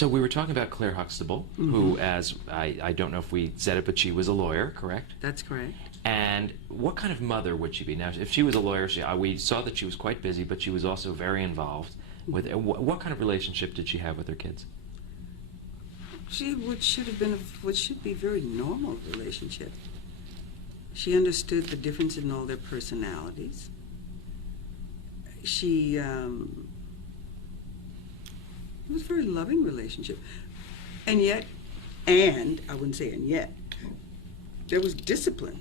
So we were talking about Claire Huxtable, who, as I don't know if we said it, but she was a lawyer, correct? That's correct. And what kind of mother would she be? Now, if she was a lawyer, we saw that she was quite busy, but she was also very involved. With what kind of relationship did she have with her kids? What should be a very normal relationship. She understood the difference in all their personalities. It was a very loving relationship. And yet, I wouldn't say and yet, there was discipline.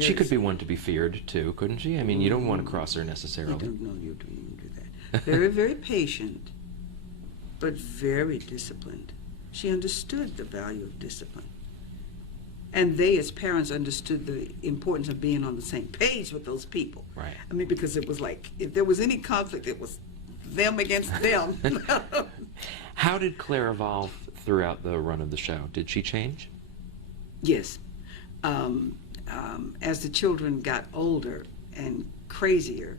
She could be one to be feared, too, couldn't she? I mean, you don't want to cross her necessarily. I don't know you do that. Very, very patient, but very disciplined. She understood the value of discipline. And they, as parents, understood the importance of being on the same page with those people. Right. I mean, because it was like, if there was any conflict, it was them against them. How did Claire evolve throughout the run of the show? Did she change? Yes. As the children got older and crazier,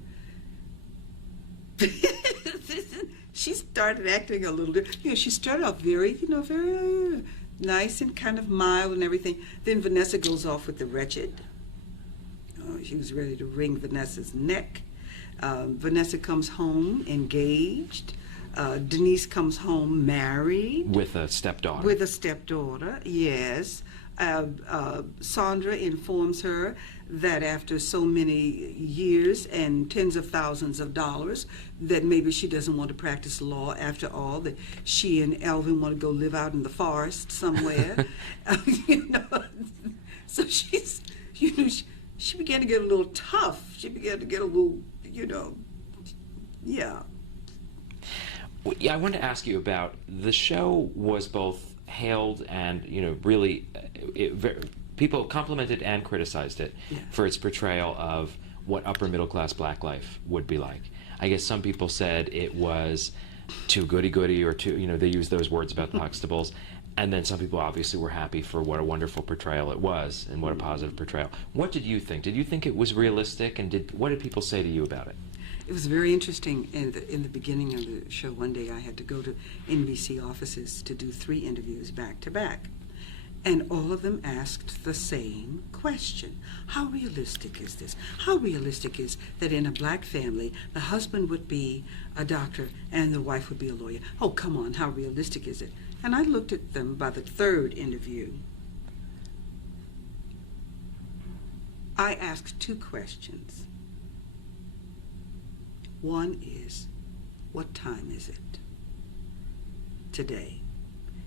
she started acting a little different. She started off very, very nice and kind of mild and everything. Then Vanessa goes off with the wretched. She was ready to wring Vanessa's neck. Vanessa comes home engaged. Denise comes home married. With a stepdaughter. With a stepdaughter, yes. Sandra informs her that after so many years and tens of thousands of dollars, that maybe she doesn't want to practice law after all, that she and Elvin want to go live out in the forest somewhere. So she's, she began to get a little tough. She began to get a little, yeah. I wanted to ask you about, the show was both hailed and, really, people complimented and criticized it for its portrayal of what upper middle class black life would be like. I guess some people said it was too goody-goody, or too, they used those words about the Huxtables, and then some people obviously were happy for what a wonderful portrayal it was and what a positive portrayal. What did you think? Did you think it was realistic, and what did people say to you about it? It was very interesting. In the beginning of the show, one day I had to go to NBC offices to do 3 interviews back to back. And all of them asked the same question. How realistic is this? How realistic is that in a black family, the husband would be a doctor and the wife would be a lawyer? Oh, come on, how realistic is it? And I looked at them by the 3rd interview. I asked 2 questions. One is, what time is it today?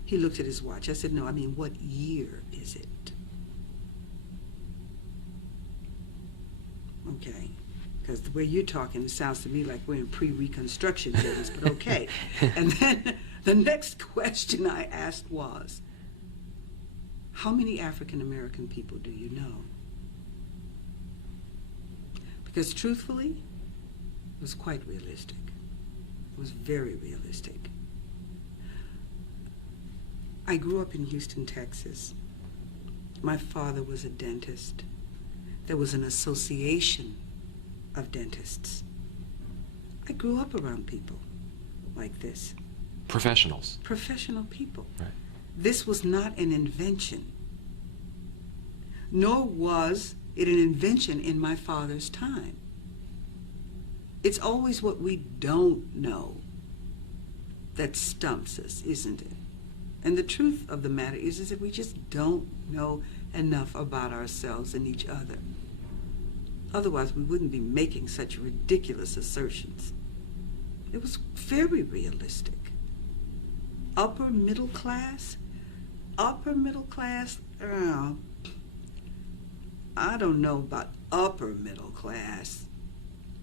He looked at his watch. I said, no, I mean, what year is it? Okay, because the way you're talking, it sounds to me like we're in pre-Reconstruction days, but okay. And then the next question I asked was, how many African-American people do you know? Because truthfully, it was quite realistic. It was very realistic. I grew up in Houston, Texas. My father was a dentist. There was an association of dentists. I grew up around people like this. Professionals. Professional people. Right. This was not an invention, nor was it an invention in my father's time. It's always what we don't know that stumps us, isn't it? And the truth of the matter is that we just don't know enough about ourselves and each other. Otherwise, we wouldn't be making such ridiculous assertions. It was very realistic. Upper middle class? Upper middle class? I don't know about upper middle class.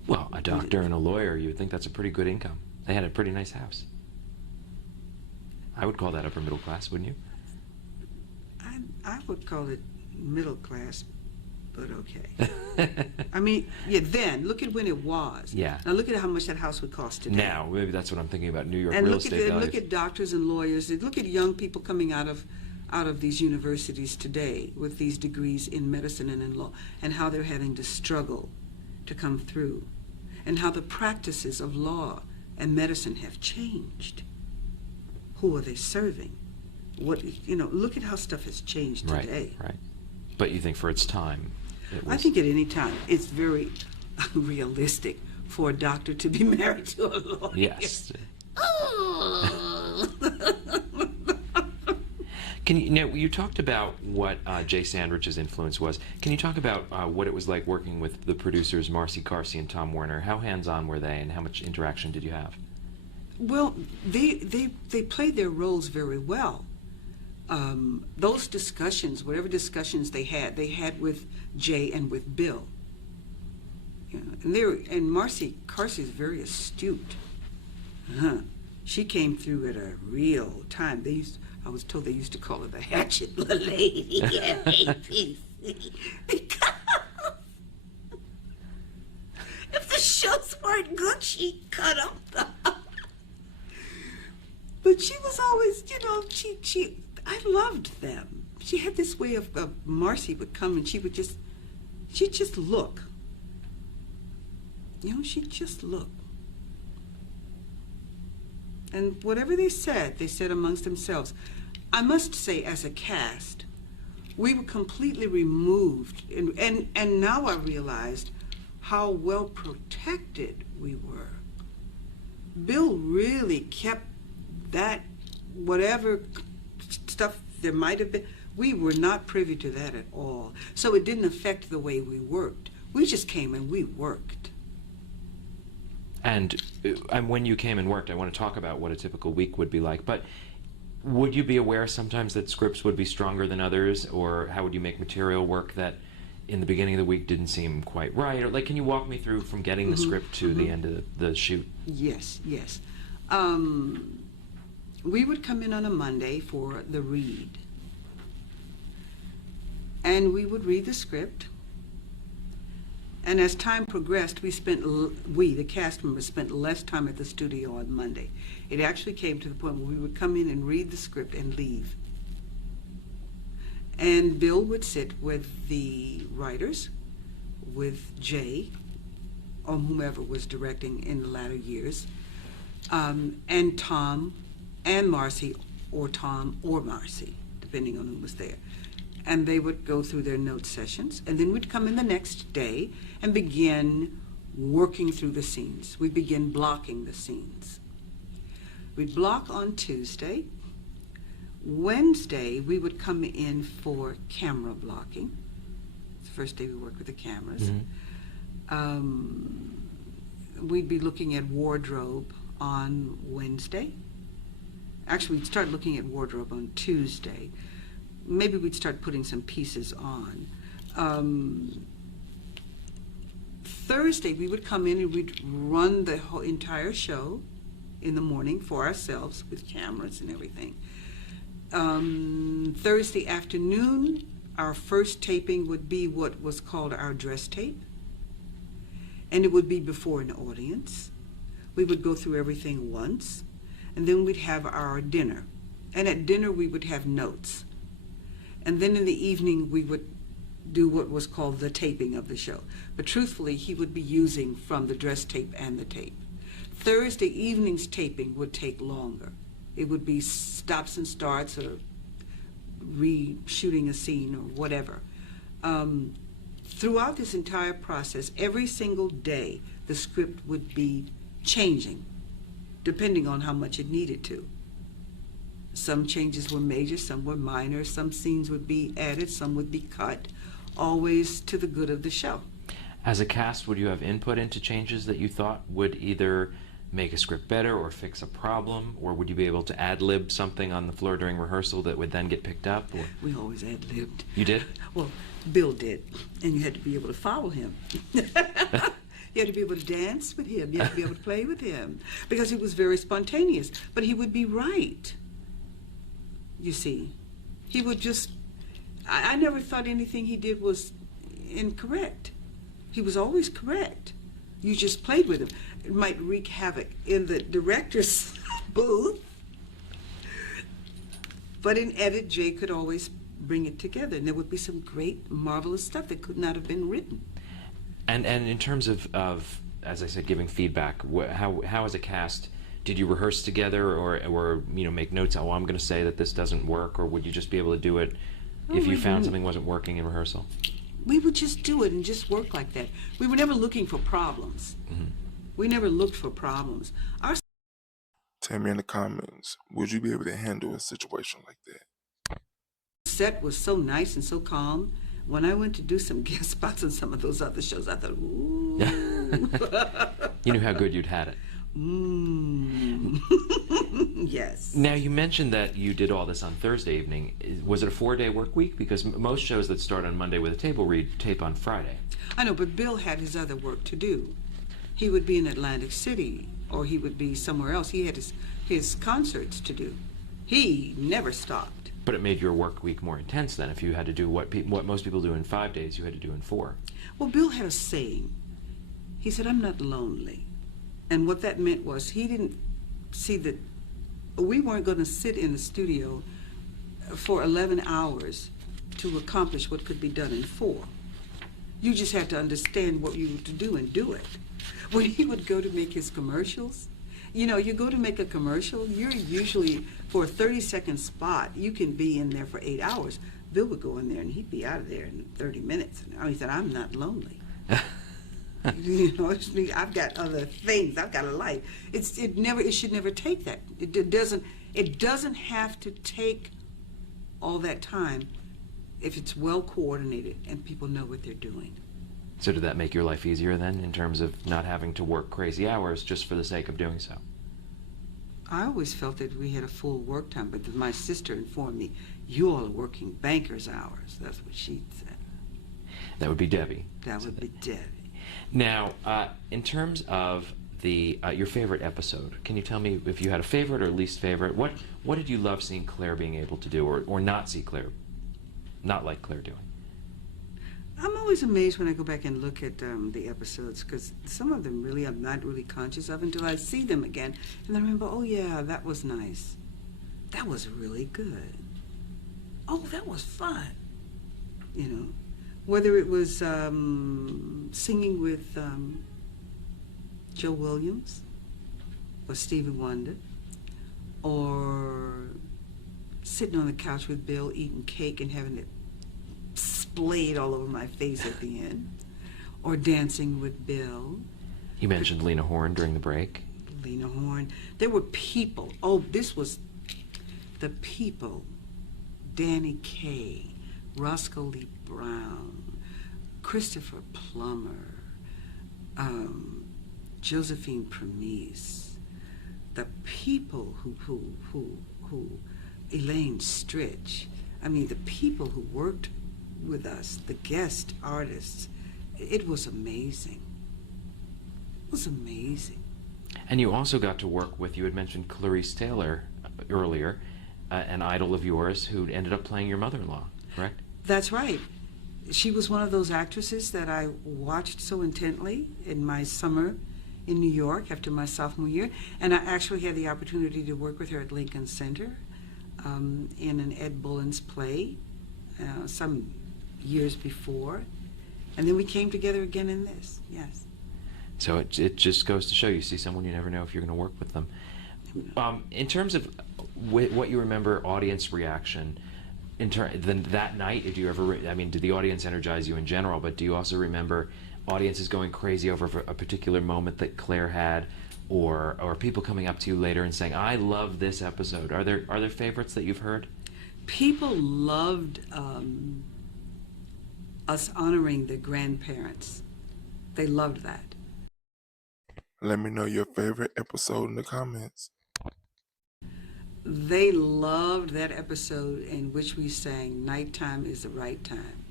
Well, a doctor and a lawyer, you would think that's a pretty good income. They had a pretty nice house. I would call that upper middle class, wouldn't you? I would call it middle class, but okay. I mean, yeah, then, look at when it was. Yeah. Now look at how much that house would cost today. Now, maybe that's what I'm thinking about, New York and real estate values. Look at doctors and lawyers. Look at young people coming out of these universities today with these degrees in medicine and in law, and how they're having to struggle to come through, and how the practices of law and medicine have changed. who are they serving? What, look at how stuff has changed today. Right. But you think for its time, it was... I think at any time it's very realistic for a doctor to be married to a lawyer. Yes. Oh. You talked about what Jay Sandrich's influence was. Can you talk about what it was like working with the producers Marcy Carsey and Tom Werner? How hands-on were they, and how much interaction did you have? Well, they played their roles very well. Those discussions, whatever discussions they had with Jay and with Bill. And Marcy Carsey is very astute. She came through at a real time. I was told they used to call her the hatchet lady. Because if the shows weren't good, she cut them. But she was always, I loved them. She had this way of Marcy would come and she'd just look. She'd just look. And whatever they said amongst themselves. I must say, as a cast, we were completely removed. And now I realized how well protected we were. Bill really kept that, whatever stuff there might have been, we were not privy to that at all. So it didn't affect the way we worked. We just came and we worked. And when you came and worked, I want to talk about what a typical week would be like, but would you be aware sometimes that scripts would be stronger than others, or how would you make material work that in the beginning of the week didn't seem quite right? Or can you walk me through from getting the script to the end of the shoot? Yes. We would come in on a Monday for the read. And we would read the script. And as time progressed, the cast members, spent less time at the studio on Monday. It actually came to the point where we would come in and read the script and leave. And Bill would sit with the writers, with Jay, or whomever was directing in the latter years, and Tom and Marcy, or Tom or Marcy, depending on who was there. And they would go through their note sessions, and then we'd come in the next day and begin working through the scenes. We begin blocking the scenes. We'd block on Tuesday. Wednesday, we would come in for camera blocking. It's the first day we worked with the cameras. Mm-hmm. We'd be looking at wardrobe on Wednesday. Actually, we'd start looking at wardrobe on Tuesday. Maybe we'd start putting some pieces on. Thursday, we would come in and we'd run the whole entire show in the morning for ourselves with cameras and everything. Thursday afternoon, our first taping would be what was called our dress tape. And it would be before an audience. We would go through everything once. And then we'd have our dinner. And at dinner, we would have notes. And then in the evening, we would do what was called the taping of the show. But truthfully, he would be using from the dress tape and the tape. Thursday evening's taping would take longer. It would be stops and starts or reshooting a scene or whatever. Throughout this entire process, every single day, the script would be changing, depending on how much it needed to. Some changes were major, some were minor, some scenes would be added, some would be cut, always to the good of the show. As a cast, would you have input into changes that you thought would either make a script better or fix a problem, or would you be able to ad-lib something on the floor during rehearsal that would then get picked up? Or? We always ad-libbed. You did? Well, Bill did, and you had to be able to follow him. You had to be able to dance with him. You had to be able to play with him, because he was very spontaneous. But he would be right, you see. He would just... I never thought anything he did was incorrect. He was always correct. You just played with him. It might wreak havoc in the director's booth, but in edit, Jay could always bring it together, and there would be some great, marvelous stuff that could not have been written. And in terms of, as I said, giving feedback, how as a cast did you rehearse together, or make notes? Oh, I'm going to say that this doesn't work, or would you just be able to do it if you found something wasn't working in rehearsal? We would just do it and just work like that. We were never looking for problems. We never looked for problems. Our Tell me in the comments, would you be able to handle a situation like that? set was so nice and so calm. When I went to do some guest spots on some of those other shows, I thought, ooh. You knew how good you'd had it. Yes. Now, you mentioned that you did all this on Thursday evening. Was it a 4-day work week? Because most shows that start on Monday with a table read tape on Friday. I know, but Bill had his other work to do. He would be in Atlantic City, or he would be somewhere else. He had his concerts to do. He never stopped. But it made your work week more intense then. If you had to do what most people do in 5 days, you had to do in 4. Well, Bill had a saying. He said, "I'm not lonely." And what that meant was he didn't see that we weren't going to sit in the studio for 11 hours to accomplish what could be done in 4. You just had to understand what you were to do and do it. When he would go to make his commercials, you go to make a commercial, you're usually, for a 30-second spot, you can be in there for 8 hours. Bill would go in there and he'd be out of there in 30 minutes. And he said, "I'm not lonely." It's me. I've got other things. I've got a life. It should never take that. It doesn't have to take all that time if it's well coordinated and people know what they're doing. So did that make your life easier then, in terms of not having to work crazy hours just for the sake of doing so? I always felt that we had a full work time, but my sister informed me, "You all are working banker's hours." That's what she said. That would be Debbie. That would be Debbie. Now, in terms of your favorite episode, can you tell me if you had a favorite or least favorite? What did you love seeing Claire being able to do, or not see Claire, not like Claire doing? I'm always amazed when I go back and look at the episodes, because some of them really I'm not really conscious of until I see them again, and I remember, oh yeah, that was nice. That was really good. Oh, that was fun. Whether it was singing with Joe Williams or Stevie Wonder, or sitting on the couch with Bill eating cake and having it splayed all over my face at the end, or dancing with Bill. You mentioned Lena Horne during the break. Lena Horne. There were people. Oh, this was the people. Danny Kaye, Roscoe Lee Brown, Christopher Plummer, Josephine Premise, the people who Elaine Stritch. I mean, the people who worked with us, the guest artists. It was amazing. It was amazing. And you also got to work with, you had mentioned Clarice Taylor earlier, an idol of yours who ended up playing your mother-in-law, correct? That's right. She was one of those actresses that I watched so intently in my summer in New York after my sophomore year, and I actually had the opportunity to work with her at Lincoln Center in an Ed Bullen's play some years before, and then we came together again in this. Yes. So it just goes to show, you see someone, you never know if you're going to work with them. In terms of what you remember audience reaction, then that night, do you ever? Did the audience energize you in general? But do you also remember audiences going crazy over a particular moment that Claire had, or people coming up to you later and saying, "I love this episode"? Are there favorites that you've heard? People loved us honoring the grandparents. They loved that. Let me know your favorite episode in the comments. They loved that episode in which we sang "Nighttime is the Right Time."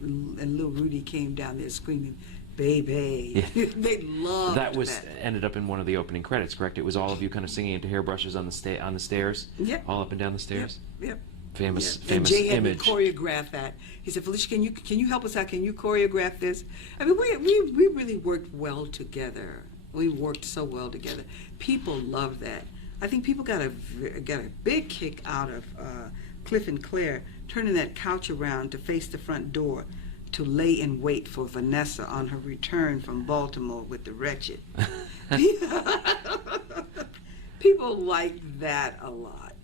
And little Rudy came down there screaming, "Baby." Yeah. They loved that. Ended up in one of the opening credits, correct? It was all of you kind of singing into hairbrushes on the stairs? Yep. All up and down the stairs? Yep. Famous And Jay had image. me choreograph that. He said, "Phylicia, can you help us out? Can you choreograph this?" I mean, we really worked well together. We worked so well together. People loved that. I think people got a big kick out of Cliff and Claire turning that couch around to face the front door to lay in wait for Vanessa on her return from Baltimore with the wretched. People like that a lot.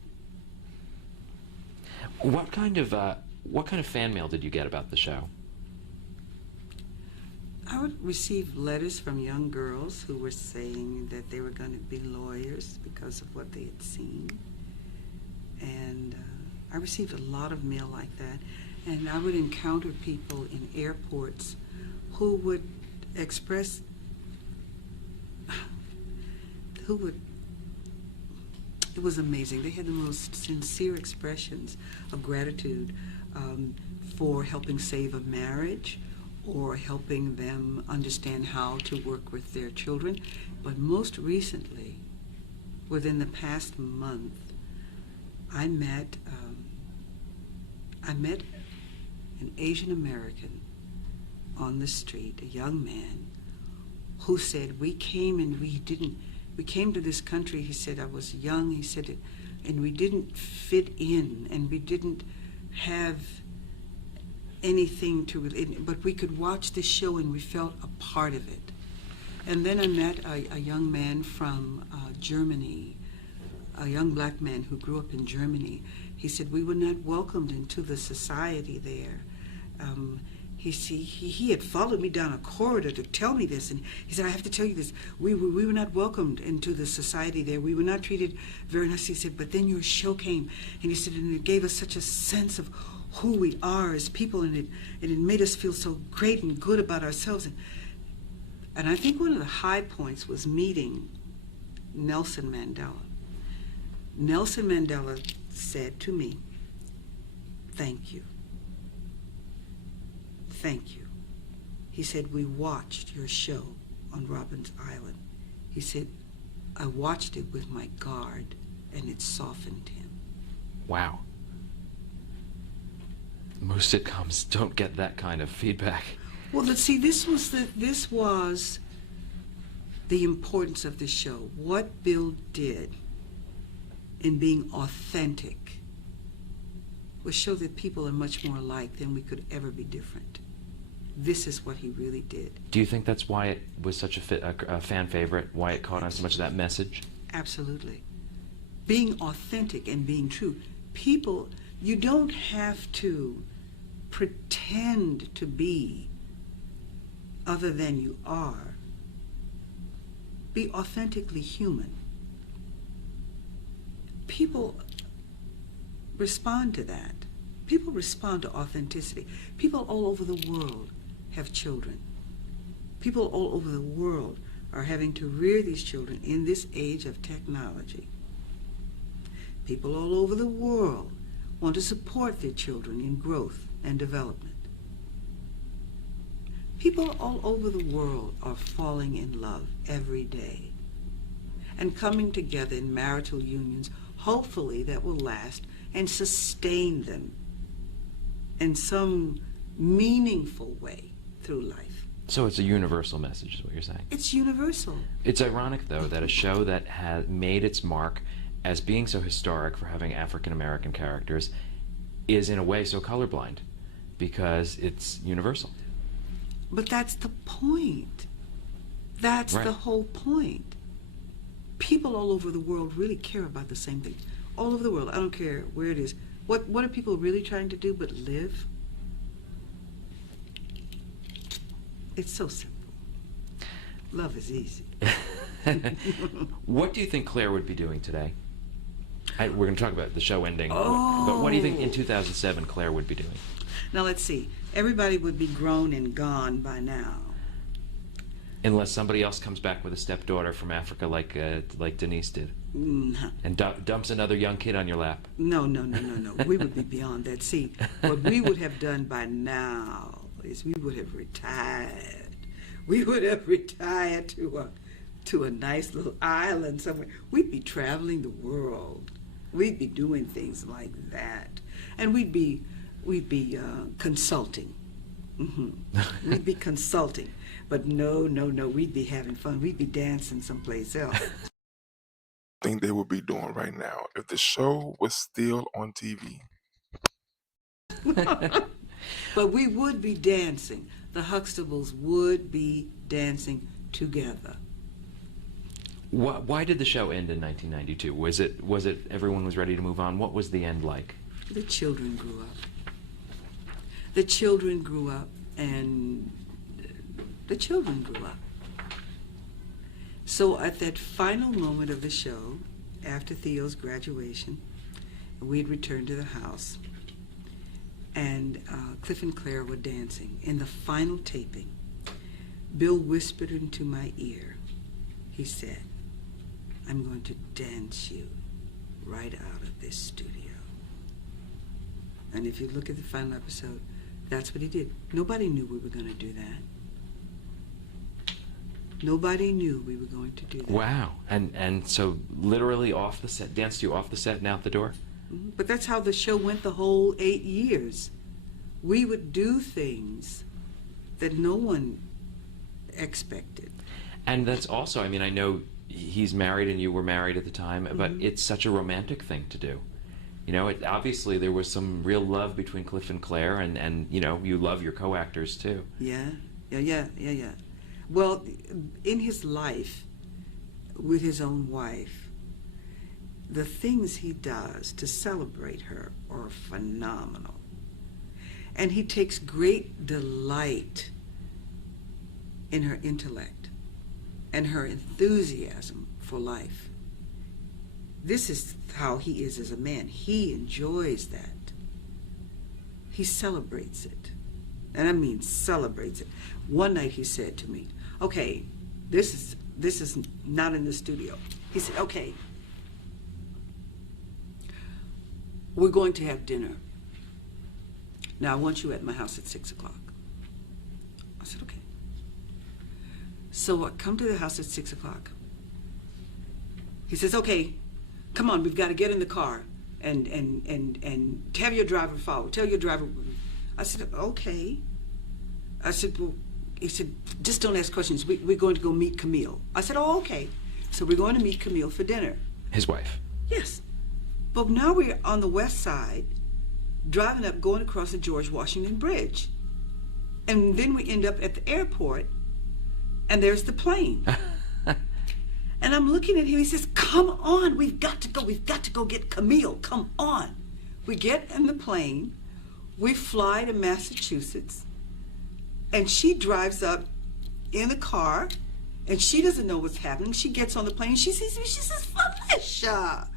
What kind of fan mail did you get about the show? I would receive letters from young girls who were saying that they were going to be lawyers because of what they had seen. And I received a lot of mail like that. And I would encounter people in airports who would express, it was amazing. They had the most sincere expressions of gratitude for helping save a marriage or helping them understand how to work with their children. But most recently, within the past month, I met an Asian American on the street, a young man, who said, we came to this country, he said, I was young, he said, and we didn't fit in, and we didn't have anything but we could watch this show and we felt a part of it. And then I met a young man from Germany, a young black man who grew up in Germany. He said, we were not welcomed into the society there. He had followed me down a corridor to tell me this, and he said, I have to tell you this. We were not welcomed into the society there. We were not treated very nice. He said, but then your show came, and he said, and it gave us such a sense of who we are as people, and it made us feel so great and good about ourselves. And I think one of the high points was meeting Nelson Mandela. Nelson Mandela said to me, thank you. Thank you. He said, we watched your show on Robben's Island. He said, I watched it with my guard, and it softened him. Wow. Most sitcoms don't get that kind of feedback. Well, let's see, this was the importance of the show. What Bill did in being authentic was show that people are much more alike than we could ever be different. This is what he really did. Do you think that's why it was such a fan favorite, why it caught on so much of that message? Absolutely. Being authentic and being true. People, you don't have to pretend to be other than you are. Be authentically human. People respond to that. People respond to authenticity. People all over the world have children. People all over the world are having to rear these children in this age of technology. People all over the world want to support their children in growth and development. People all over the world are falling in love every day and coming together in marital unions, hopefully that will last and sustain them in some meaningful way through life. So it's a universal message, is what you're saying? It's universal. It's ironic, though, that a show that has made its mark as being so historic for having African-American characters is, in a way, so colorblind, because it's universal. But that's the point. That's right. The whole point. People all over the world really care about the same thing. All over the world. I don't care where it is. What are people really trying to do but live? It's so simple. Love is easy. What do you think Claire would be doing today? We're going to talk about the show ending, but what do you think in 2007 Claire would be doing? Now let's see. Everybody would be grown and gone by now. Unless somebody else comes back with a stepdaughter from Africa like Denise did. And dumps another young kid on your lap. No. We would be beyond that. See, what we would have done by now is we would have retired. We would have retired to a nice little island somewhere. We'd be traveling the world. We'd be doing things like that. And we'd be consulting. Mm-hmm. We'd be consulting. But no, we'd be having fun. We'd be dancing someplace else. Think they would be doing right now if the show was still on TV? But we would be dancing. The Huxtables would be dancing together. Why did the show end in 1992? Was it everyone was ready to move on? What was the end like? The children grew up. The children grew up, and the children grew up. So at that final moment of the show, after Theo's graduation, we'd returned to the house, and Cliff and Claire were dancing. In the final taping, Bill whispered into my ear. He said, "I'm going to dance you right out of this studio." And if you look at the final episode, that's what he did. Nobody knew we were going to do that. Nobody knew we were going to do that. Wow. And so literally off the set, danced you off the set and out the door? Mhm. But that's how the show went the whole 8 years. We would do things that no one expected. And that's also, I mean, I know he's married and you were married at the time, but it's such a romantic thing to do. You know, obviously there was some real love between Cliff and Claire, and you know, you love your co-actors too. Yeah. Well, in his life, with his own wife, the things he does to celebrate her are phenomenal. And he takes great delight in her intellect and her enthusiasm for life. This is how he is as a man. He enjoys that. He celebrates it. And I mean celebrates it. One night he said to me, "Okay, this is not in the studio." He said, "Okay, we're going to have dinner. Now I want you at my house at 6 o'clock. I said, "Okay." So I come to the house at 6 o'clock. He says, "Okay, come on, we've got to get in the car and have your driver follow. Tell your driver." I said, "Okay." I said, "Well," he said, "just don't ask questions. We're going to go meet Camille." I said, "Oh, okay." So we're going to meet Camille for dinner. His wife? Yes. But now we're on the west side, driving up, going across the George Washington Bridge. And then we end up at the airport, and there's the plane. And I'm looking at him, he says, "Come on, we've got to go get Camille, come on." We get in the plane, we fly to Massachusetts, and she drives up in the car, and she doesn't know what's happening. She gets on the plane, she sees me, she says, "Phylicia."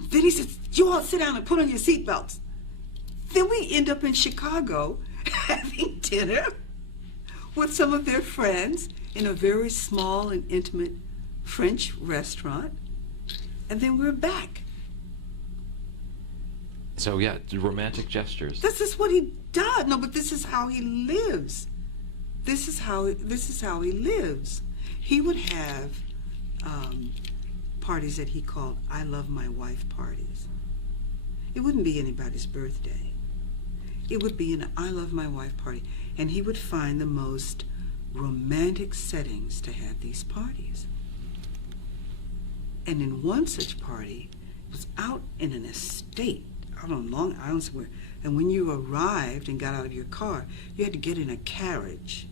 Then he says, "You all sit down and put on your seatbelts." Then we end up in Chicago having dinner with some of their friends in a very small and intimate French restaurant, and then we're back. So yeah, romantic gestures. This is what he does. No, but this is how he lives. This is how he lives. He would have parties that he called "I love my wife" parties. It wouldn't be anybody's birthday. It would be an "I love my wife" party, and he would find the most romantic settings to have these parties. And in one such party, it was out in an estate out on Long Island somewhere, and when you arrived and got out of your car, you had to get in a carriage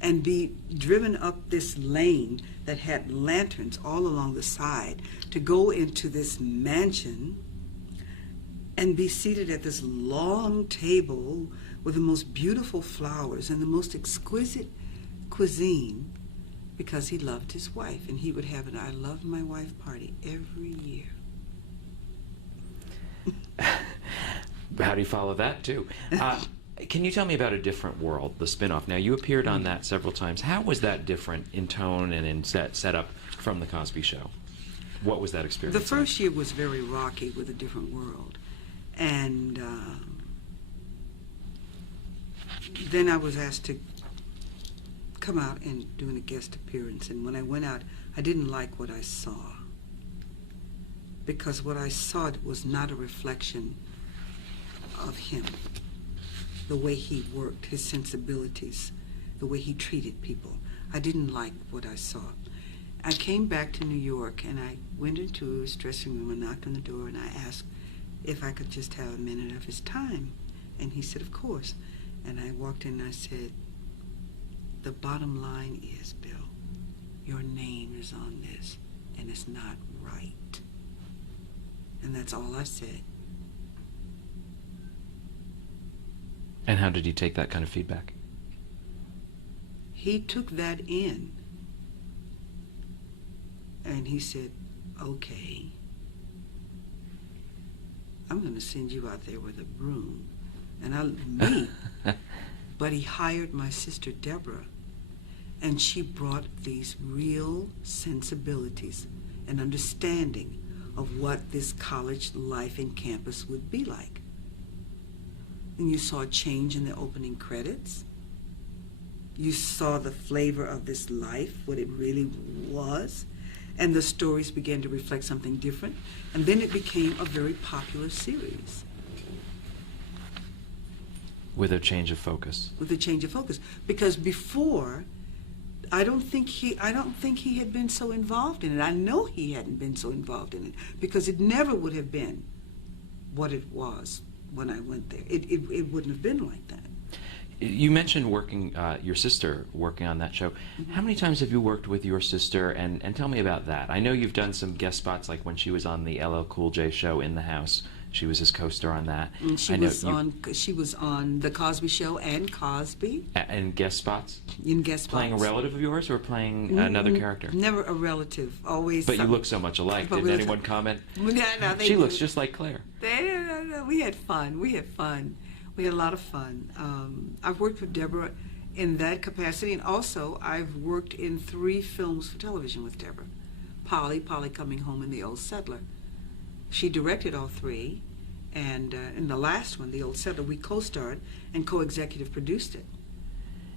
and be driven up this lane that had lanterns all along the side to go into this mansion and be seated at this long table with the most beautiful flowers and the most exquisite cuisine, because he loved his wife, and he would have an "I love my wife" party every year. How do you follow that too? Can you tell me about A Different World, the spinoff? Now you appeared on that several times. How was that different in tone and in setup from the Cosby Show? What was that experience? The first year was very rocky with A Different World, and then I was asked to come out and do a guest appearance, and when I went out, I didn't like what I saw, because what I saw was not a reflection of him, the way he worked, his sensibilities, the way he treated people. I didn't like what I saw. I came back to New York, and I went into his dressing room and knocked on the door, and I asked if I could just have a minute of his time, and he said, "Of course." And I walked in and I said, "The bottom line is, Bill, your name is on this, and it's not right. And that's all I said. And how did he take that kind of feedback? He took that in, and he said, okay, I'm going to send you out there with a broom. And but he hired my sister Deborah, and she brought these real sensibilities and understanding of what this college life and campus would be like. And you saw a change in the opening credits. You saw the flavor of this life, what it really was, and the stories began to reflect something different. And then it became a very popular series. With a change of focus. With a change of focus, because before, I don't think he had been so involved in it. I know he hadn't been so involved in it, because it never would have been what it was when I went there. It wouldn't have been like that. You mentioned working, your sister working on that show. Mm-hmm. How many times have you worked with your sister, and tell me about that? I know you've done some guest spots, like when she was on the LL Cool J show in the house. She was his co-star on that. And she was on the Cosby Show and Cosby. And guest spots? In guest spots. Playing a relative of yours or playing another character? Never a relative, always. But you look so much alike. Didn't anyone comment? No, she looks just like Claire. No, we had fun. We had a lot of fun. I've worked with Deborah in that capacity, and also I've worked in 3 films for television with Deborah. Polly Coming Home, and The Old Settler. She directed all 3, and in the last one, The Old Settler, we co-starred and co-executive produced it.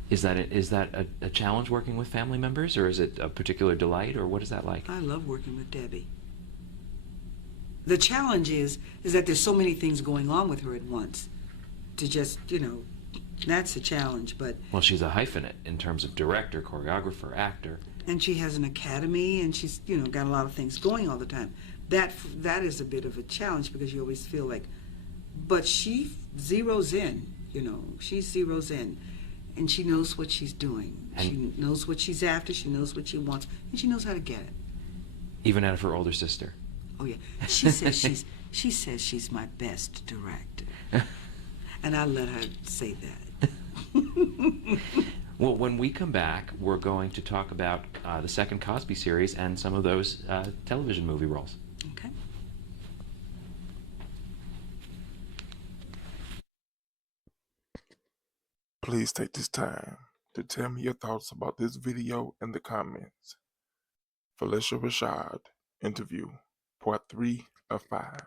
Is that a challenge working with family members, or is it a particular delight, or what is that like? I love working with Debbie. The challenge is that there's so many things going on with her at once. To just, that's the challenge, but... Well, she's a hyphenate in terms of director, choreographer, actor. And she has an academy, and she's, got a lot of things going all the time. That is a bit of a challenge, because you always feel like... But she zeroes in, she zeroes in. And she knows what she's doing. She knows what she's after, she knows what she wants, and she knows how to get it. Even out of her older sister? Oh, yeah. She says she's my best director. And I let her say that. Well, when we come back, we're going to talk about the second Cosby series and some of those television movie roles. Okay. Please take this time to tell me your thoughts about this video in the comments. Phylicia Rashad, interview, part 3 of 5.